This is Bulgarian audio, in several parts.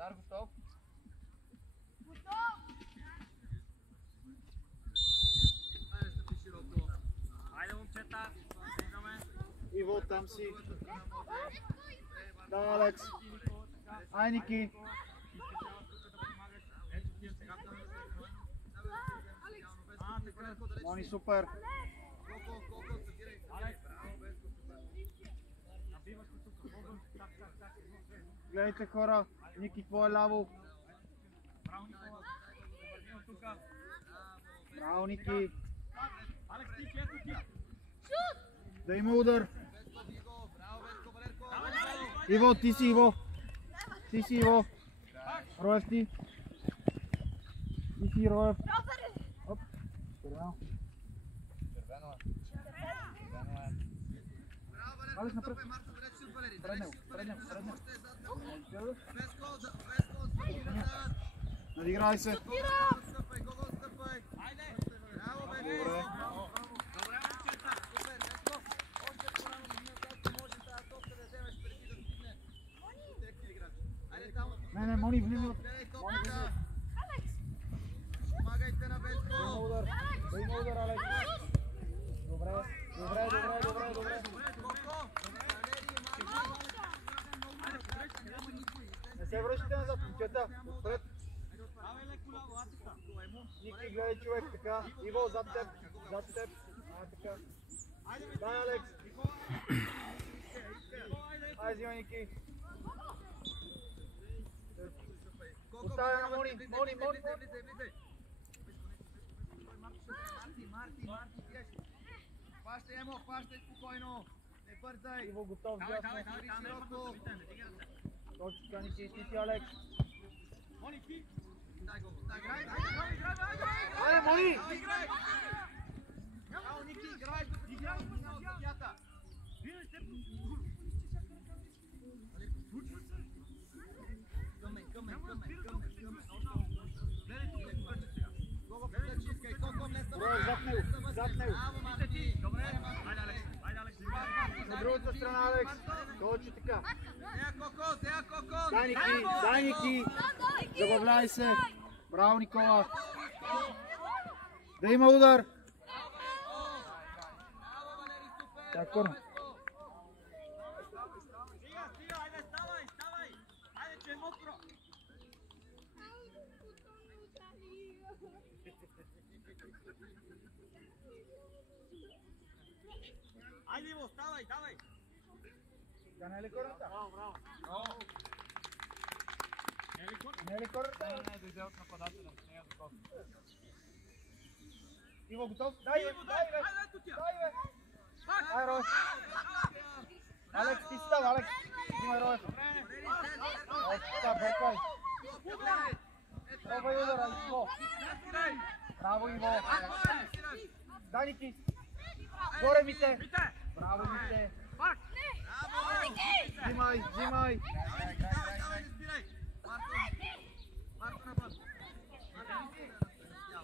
Вратар готов. Айде, момчета! Иво, там си. Да, Алекс. Ай, Ники. Мони, супер. Гледайте, хора. Ники, какво е ляво? Браво, Ники. Да има удар. Иво, ти си Иво. Ти си Иво. Роев ти. Ти си Роев. Оп. Червено. Червено е. Алекс, напред. Пред него. Надиграй се. Добре. Не, Мони, влиза. Помагайте на Беско. Да има удар, Алекс. Добре. Не се връщате назад, момчета. Отпред. Ники, гледай човек, така. Иво, зад теб. Така. Дай, Алекс. Ай, взимай, Ники. Оставя на Мони. Марти, фащай спокойно. Не бързай. Иво, готов, дясно. Точка, Ники, ти си, Алекс. Айде, Мони! Браво, Ники, играеш от съдията. Към мен. Зад него. На другата страна, Алекс. Точно така. Сега Коко. Дай, Ники. Забавляй се. Браво, Никола. Да има удар. Така. Айде, Иво, ставай! Да не е ли кората? Браво! Не е ли кората? Не, дойде от нападателя. Не е готов. Иво, готов? Дай, бе! Ай, Роев! Алекс, ти става, Алекс! Имай, Роев! Така, бъркай! Пробвай удара, Иво! Браво, Иво! Дай, Ники! Горе, Мите! Браво, Мите! Взимай!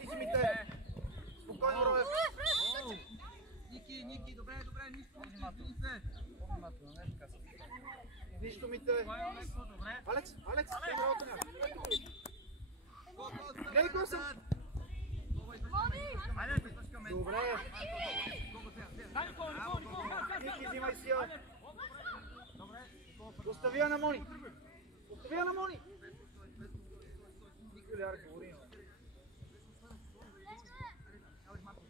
Ти си, Мите! Спокойно, Роев! Ники, добре, нищо. Нищо, Мите! Алекс, работа няма! Гледай, кой съм! Добре! Ники, взимай сила! Остави я на Мони! Никой ли говори?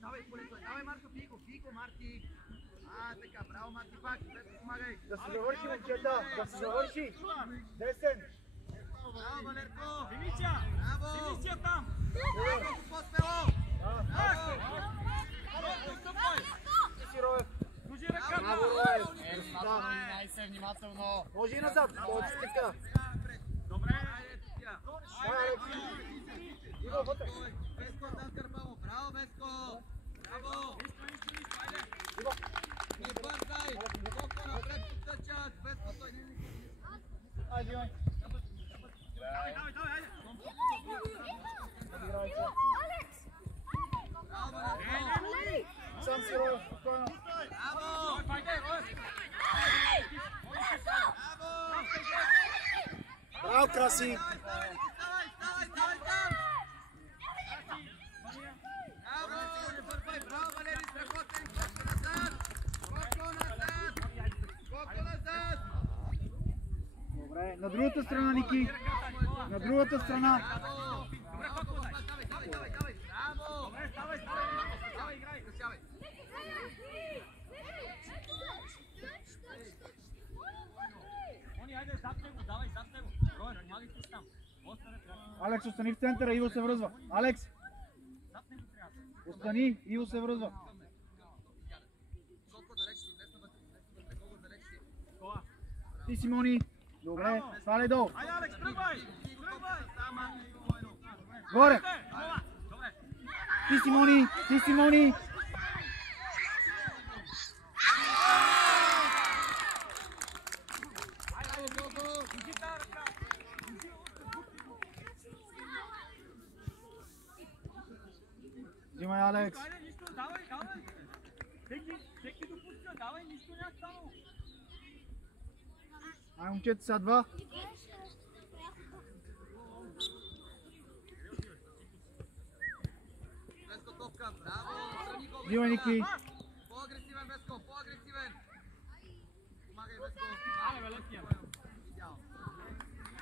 Давай, Марко, Фиго, Марти. Така, браво, Марти, пак, помагай. Да се завърши, момчета! Да се завърши! Десен! Браво, Валерко! Димисия там! Браво, по-смело! Ти си, Роев! Служи ръка! Браво, Роев! Най-се внимателно! Може и назад! Точно така! Добре! Иво, вътре! Беско, Данкър, браво, Беско! Браво! Иво! Не бързай! Колко напред потъчат! Беско, той не ни... Айде, имай! Давай! Надигравай се! Браво, Валерко! Сам си, Роев, спокойно! Браво! Браво! Браво, Краси! Браво, Валери, страхотен! Скоко назад! Скоко назад! Скоко назад! Добре, на другата страна, Ники. На другата страна. Браво! Давай! Браво! Давай, играй! Красявай! Алекс, остани в центъра, Иво се връзва. Алекс! Остани, Иво се връзва. Ти, Симони. Добре, сваляй долу. Айде, Алекс, тръгвай! Горе! Ти, Симони! Ти, Симони! Взимай, Алекс. Айде, нищо, давай! Всеки допуска, давай, нищо не е станало! Ай, момчета, сега два. Веско топка, браво! Страни го! Взимай, Ники. По-агресивен, Веско, по-агресивен! Помагай, Веско! Але, бе, лепия! Идеално!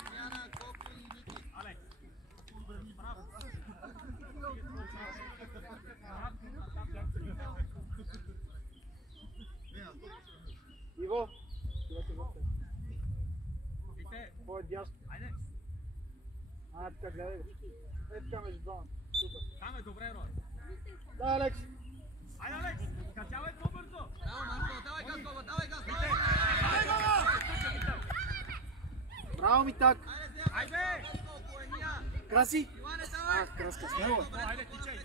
Смяна, Коко и Ники! Алекс! Браво! Иво. Вите! Кой е дясно? Айде! А, така, гледай го. Е, така между двама. Супер. Там е добре, Рой! Да, Алекс. Айде, Алекс! Качавай по-бързо! Браво, Марко! Давай газ, Коко! Давай газ! Браво, Митак. Айде! Краси. Иване, давай! Краска, смело е. Айде, тичай!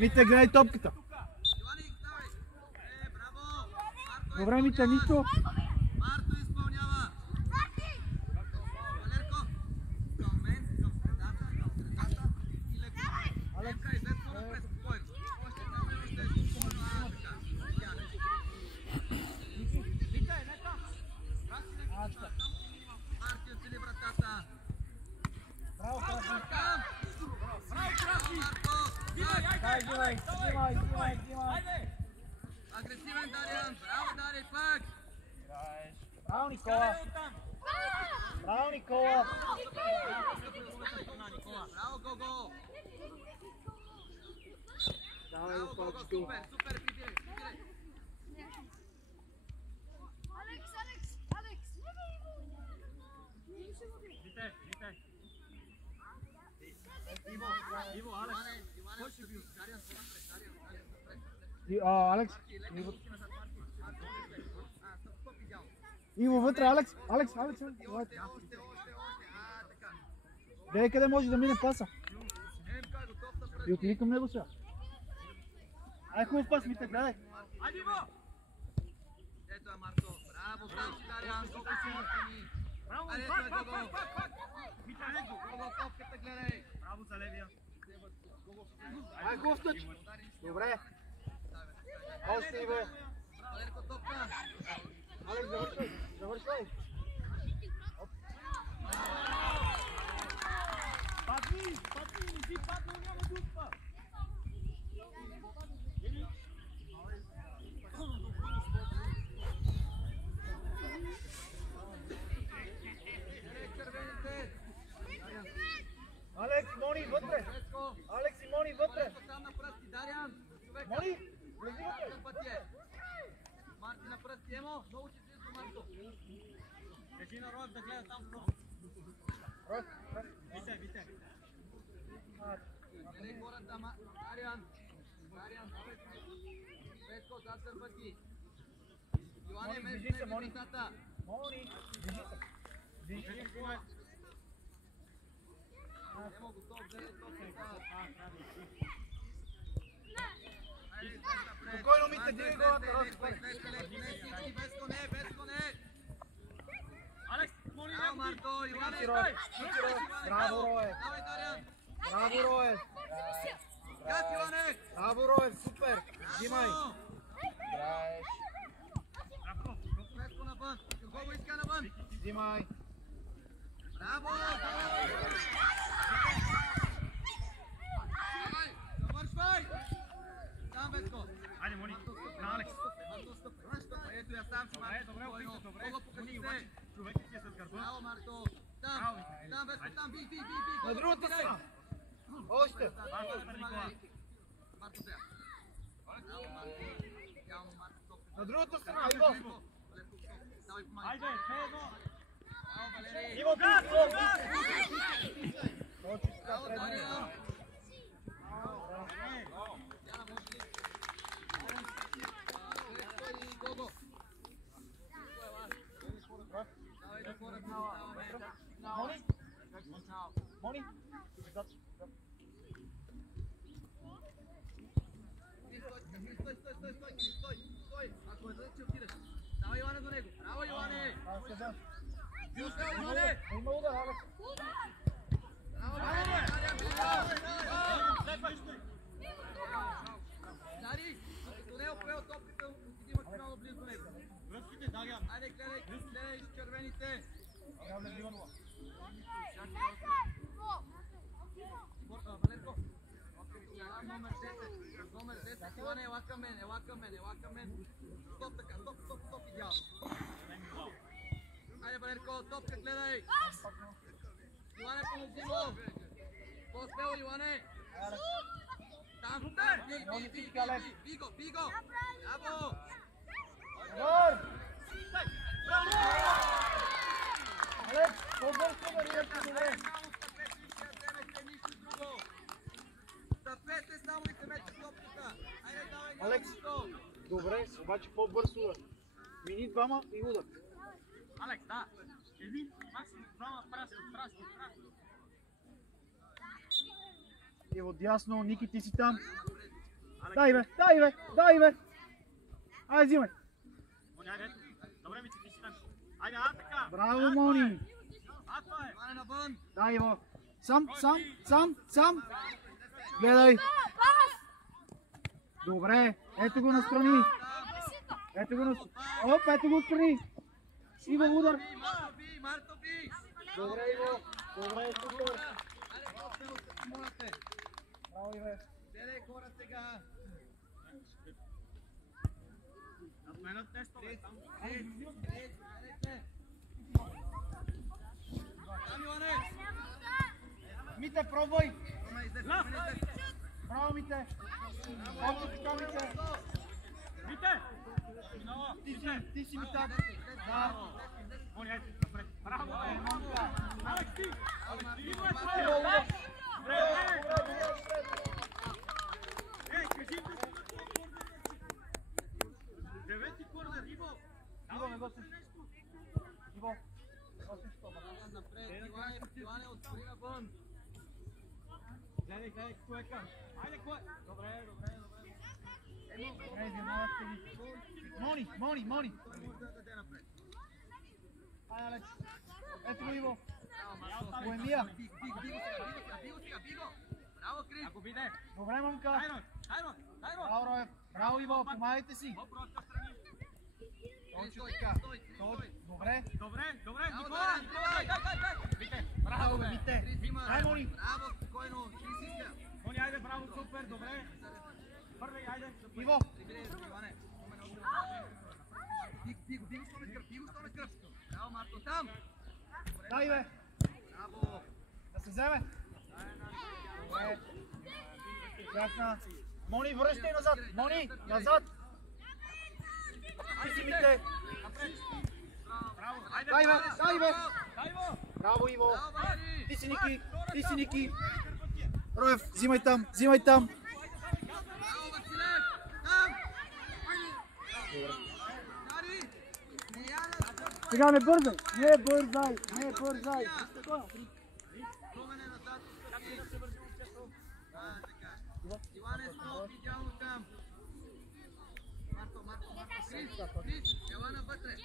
Митак, гледай топката. Иване, давай! Браво! Марко, Добре, Митак, нищо. Марто изпълнява! Валерко! Към мен, към средата и леко. Алекс. Чакай, Веско напред, спокойно. Още там не вижте, спокойно, така. Видяне. Вите, не там! Марти отцели вратата. Браво, Краси. Там! Браво, Марко! Дай, взимай, взимай. Айде! Агресивен Дариан! Браво, Дари, пак! Браво, Никола. Карай оттам! Браво, Никола. Браво, Гого! Давай, Браво, Гого, пачето. супер, супер, прибирай, прибирай! Вите, Вите! Иво, Алекс! Иване, кой ще бил? Дариан, напред, Дариан, напред. Алекс. Стоп, идеално. Иво вътре, Алекс. Алекс. Още. Така. Дай къде може да мине паса. МК готов напред. И отиди към него сега. Ай, хубав пас, Митак, гледай. Айде, Иво! Ето е Марко. Браво, браво, Дариан, Гого си отстрани. Браво, Аре, пак, ето е пак, Гого. пак, пак! Вите, него! Гого, топката гледай. Браво за левия! Ай, хубав тъч. Добре. Още, Иве. Валерко, топка. Алекс, завършвай. Завършвай. Падни, не си паднал, няма дупа! Червените. Алекс, Мони, вътре. Веско. Алекс и Мони, вътре. Валерко там на пръсти. Дариан. Човека. Мони, влези вътре. Какъв път е? Марти на пръсти. Емо, много ти близко, Марко. Кажи на Роев да гледа там второ. Рос, Вите, Вите! Гледай хората, Дариан. Дариан, давай. Веско, зад сърбати. Йоане, Мони, мен движи се, не Мони. вратата. Мони, движи се. Движи се. Емо, готов, гледай топката. Спокойно, Митак, дигай главата, Рос. Веско, не! Алекс, моли, Браво, Марто, Иване, Рое. Браво, Рое. давай, Дариан. Браво, Рое. Газ, Иване. Браво, Рое, супер. Взимай. Браво. Браво! Веско навън. Гого иска навън. Взимай. Браво! Завършвай! Там, Бетко! Айде, Мони, на Алекс. Ето я сам си, Марто. Добре, опитайте, добре. Мога покажи се. Човекът ти е зад гърба. Браво, Марто. Там, там, Бетко, там, би. На другата страна. Още. Марто сега. Браво, Марто. Идеално, Марто. На другата страна, Иво. Давай, помагай. Айде, 2-1. Браво, Валерий. Иво, газ! Иво, газ! Очи така Браво, пред Дария. мен. Яна, може ли? И Гого. Давай да хора, ставаме. Мони? Мони? Зад. Стой! Ако е че отидеш. Давай, Йоане, до него. Браво, Йоане! Следа. Йоане! Има удар, Алекс. Браво, Йоане! Дари, докато не е опрел топката, отиди максимално близо до него. Връзките, Дагян. Айде, гледай червените. Валерко. Номер 10. Иване, ела към мен. Стоп така, стоп, идеално. Айде, Валерко, топка, гледай. Иване, помогни му. По-смело, Иване. Там, би го. Браво. Алекс, по-бързо да риете добре. Стъпете само и се мете топката. Айде, давай, Алекс. Добре, обаче по-бързо удар. Мини двама и удар. Алекс, да. Един, максимум двама праски. И отдясно, Ники, ти си там. Дай бе! Айде, взимай. Мони, айде. Добре, ми ти си там. Айде, така. Браво, Мони. Това е. Иване, навън. Дай, Иво. Сам. Гледай. Добре, ето го настрани. Ето го отстрани. Иво, удар. Марто би. Добре, Иво. Добре, супер. Айде, по-смело се помолите. Браво, Иве. Гледай хора сега. Отменят тестове. Там. Там, Иване. Мите, пробвай. Лав! Браво, Мите. Браво, така, Мите. Вите! Минало! Ти си Митак. Да. Мони, айде, напред. Браво, бе! Алекс, ти! Иво е Иво, това! удар. Ей, кажи да си на девети корнер, Иво! Иво, не го слушай. Иво. Напред, Иване, отвори навън. Гледай, човека! Айде, кой? Добре. Добре, внимавахте ви. Мони. Той може да даде напред. Ай, Алекс. Ето го, Иво. Браво, Поемия. Би го. Браво, Крис. Ако биде! Добре, мамка. Хайро! Браво, Роев. Браво, Иво. Помагайте си. По-просто страни! Точно така. Добре. Добре! Браво, Никола! дай. Вите! Браво, бе, Мите. Крис има. Дай, Мони. Браво, спокойно. Крис иска. Мони, айде, браво, супер, добре! Първи, айде! Иво. Иване. Би го сто на кръв. Браво, Марто, там. Дай, бе. Браво. Да се вземе. Добре. Чакна. Мони, връщай назад. Мони, назад. Ти си, Мите. Браво! Айде! Дай, бе. Дай го! Браво, Иво. Браво, Валери. Ти си, Ники. Роев, взимай там. Браво, Василе. Там. Дари. Сега не бързай. Не бързай. Промене назад. Така. Иване, стоп, идеално там. Марто. Крис, ела навътре.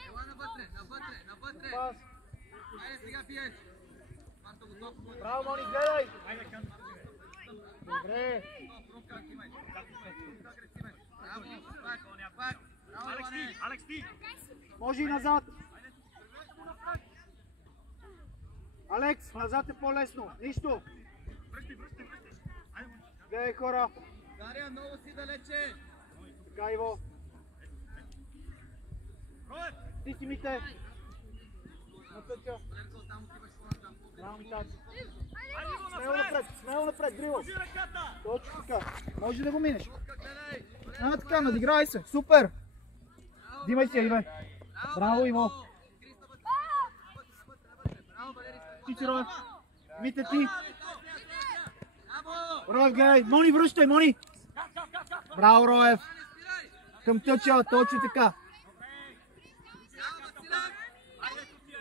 Навътре. Пас. Айде, сега биеш. Марто, готов. Браво, Мони, гледай. Айде, към! Добре. Браво, пак. Браво, Иване. Алекс, ти! Може и назад. Алекс, назад е по-лесно. Нищо. Връщай. Айде, Гледай хора. Дария, много си далече. Така, Иво. Роев! Ти си мите. Натъча. Валерко, там отиваш хората. Браво, Митач. Айде го Смело напред, Дрило. Кажи ръката! Точно така. Може да го минеш. Пуска, гледай. Така, надиграй се. Супер. Димай си, Иве. Браво, Иво. Браво, Валери. Ти си, Роев. Мите ти. Браво! Роев, гледай. Мони, връщай, Мони. Браво, Роев. Към тъча, точно така. Айде, Кутия,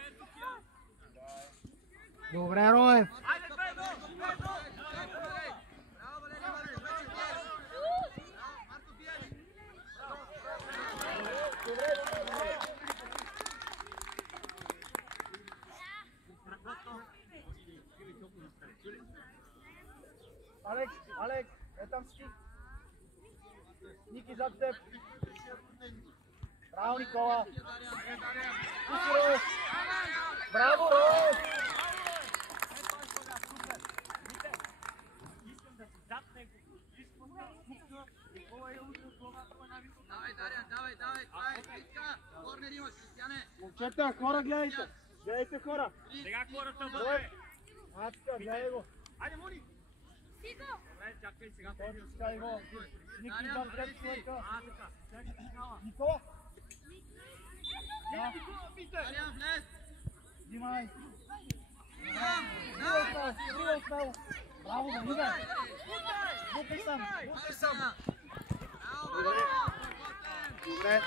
Добре, Роев. Айде, Педо! Алекс, е там си. Ники зад теб. Браво, Никола. Ти си, Роев. Браво, Роев. Искам да си зад него. Искам да пука. Никола е удрил главата му една висока. Давай, Дариан, давай. Това е стичка. Корнер имаш, Кристияне. Момчета, хора, гледайте. Гледайте, хора. Сега хората вътре. Така, гледай го. Айде, Мони! Добре, чакай сега. Точно така, Иво. Ники зад теб, човека. Така. Чакай, финала. Никола. Дариан, влез. Димай. Дрило смело. Браво, да видя. Букай сам. Добре.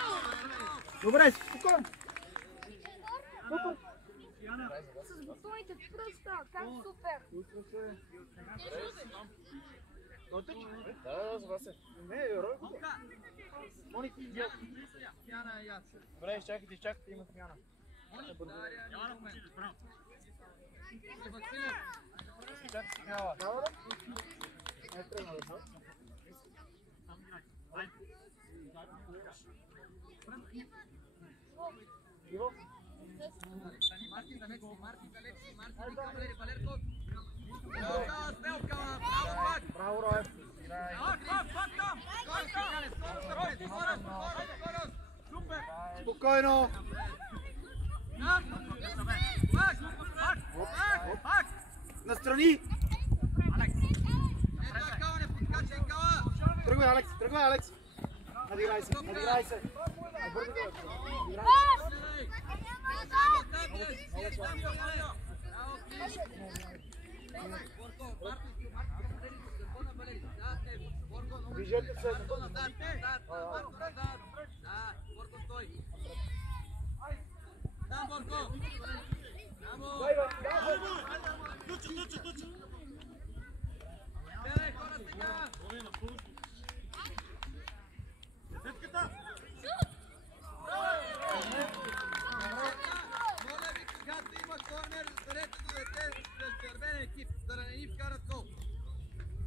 Добре, спокойно. Супер. С бутоните пръста, как супер! Да, за вас е. Не, Рой. Мони, ти взел. Кристияна и аз. Добре, изчакайте, има смяна. Няма да починеш, браво. Василев. Изчакайте смяна. Дава да? Не тръгна да бъде. Айде. Иво? Мартин Алекси, Валери, Валерко. Стрелка, браво, пак. Браво, Роев. Пак там! Скорост. Супер! Спокойно. Пак! Настрани. Ето Кала, не подкачай Кала. Тръгвай, Алекс. Надиграй се. Бързи го. Движете се.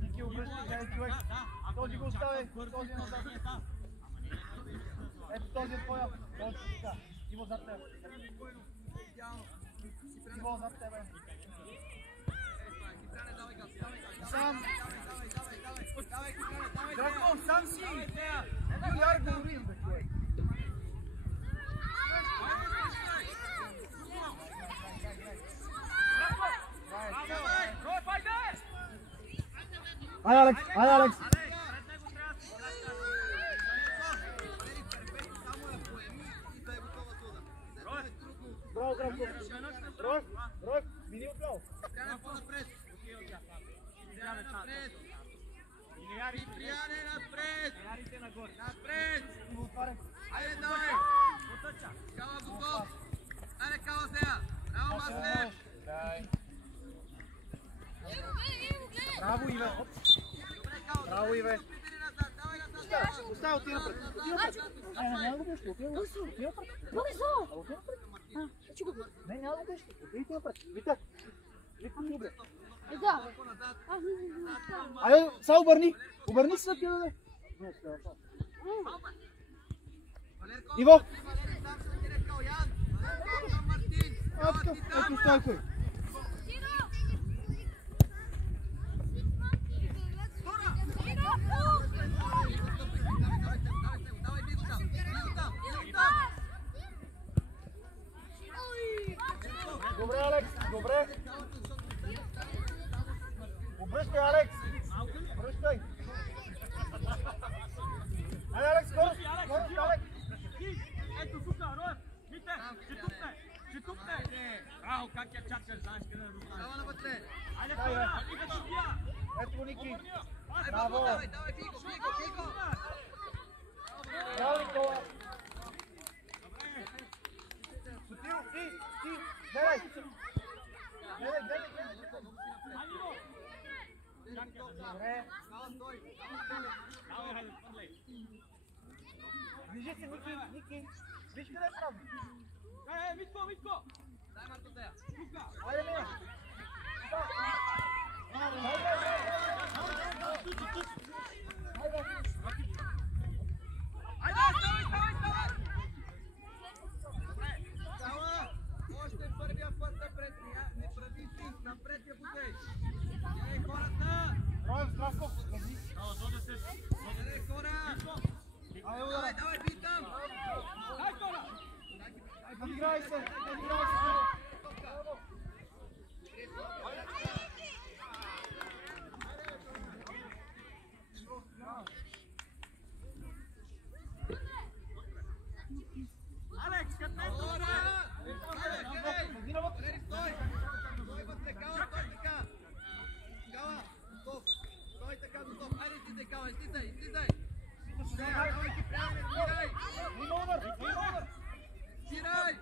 Ники, обръщай, гледай човек. Този го остави. Този назад. Ето този е твоя. Точно така. Иво зад теб. Иво зад тебе. Сам. Дракон, сам си. Юляр говорим, бе, човек. Айде, Алекс. Браво, Дракон. Рок, мини отляво. Айде, давай! Кала готов! Айде, Кала сега! Браво, Маслев! Браво, Иве. Браво, Иве. Оставя, отива напред. Няма го нещо, отива напред. Не, няма го нещо. Отивайте напред. Вите. Викам добре. Айде, сега обърни. Обърни се да ти даде. Иво. Ето, Стойко. Niki. Aj, Bravo. Давай, давай, Фико, Фико, Фико! Bravo, Nikola. Sutil, ti, gledaj. Gledaj. Dobre. Bliži se, Niki. Viš kada je prav? Mitko! Daj Marko Teja. Ajde, ne. Ajde, ставай! Става! Още първия път напред, не прави финт, напред я будеш. Ей, хората! Роев, Здравко. Ей, хора! Давай, питам! Надиграй се. Алекс, къде Хора! Валери, стой! Стой вътре, Кала, стой така! Кала, стоп! Стой така до стоп! Айде, излизай, Кала, излизай! Давай, ти приятели, стирай! Стирай!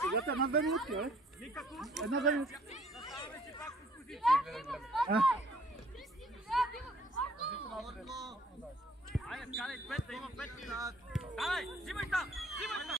Сега една-две минутки, бе. Една-две минутки. Айде, скарай 5, да има 5 минути. Давай, взимай там!